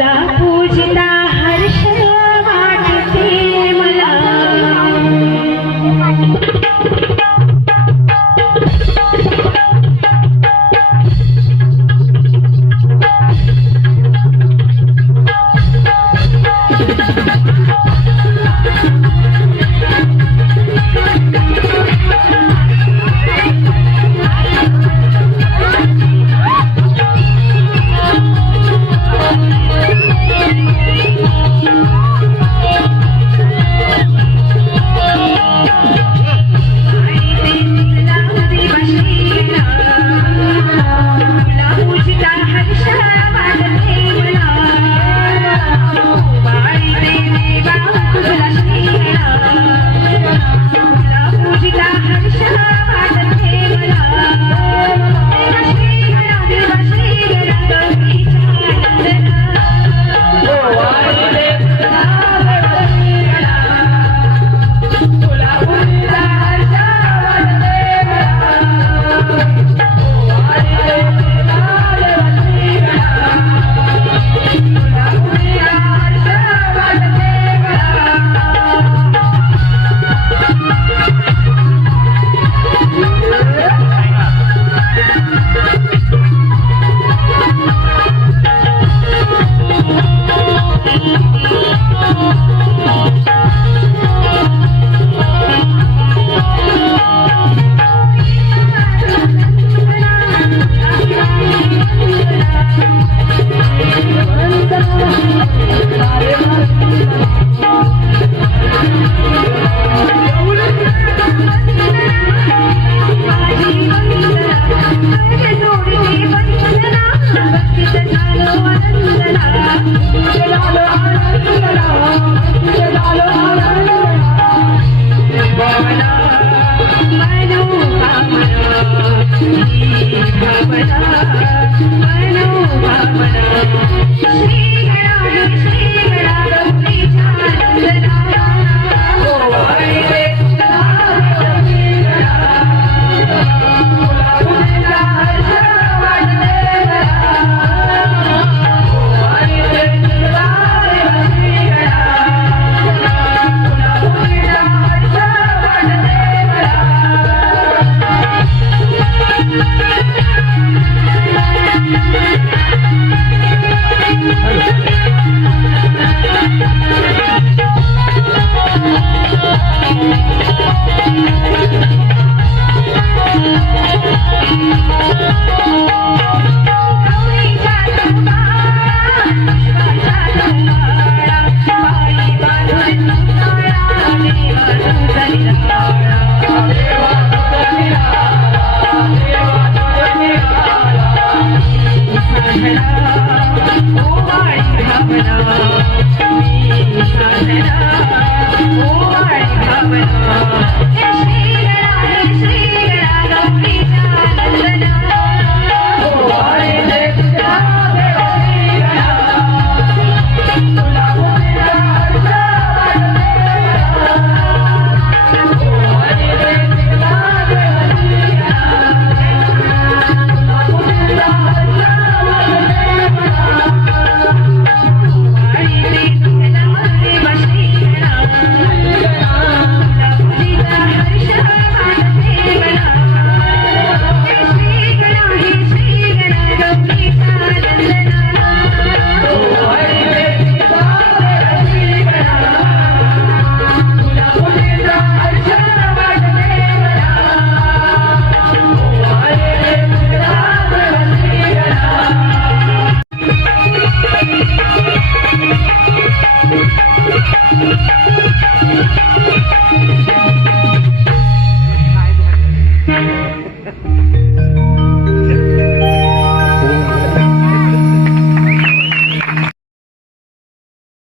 la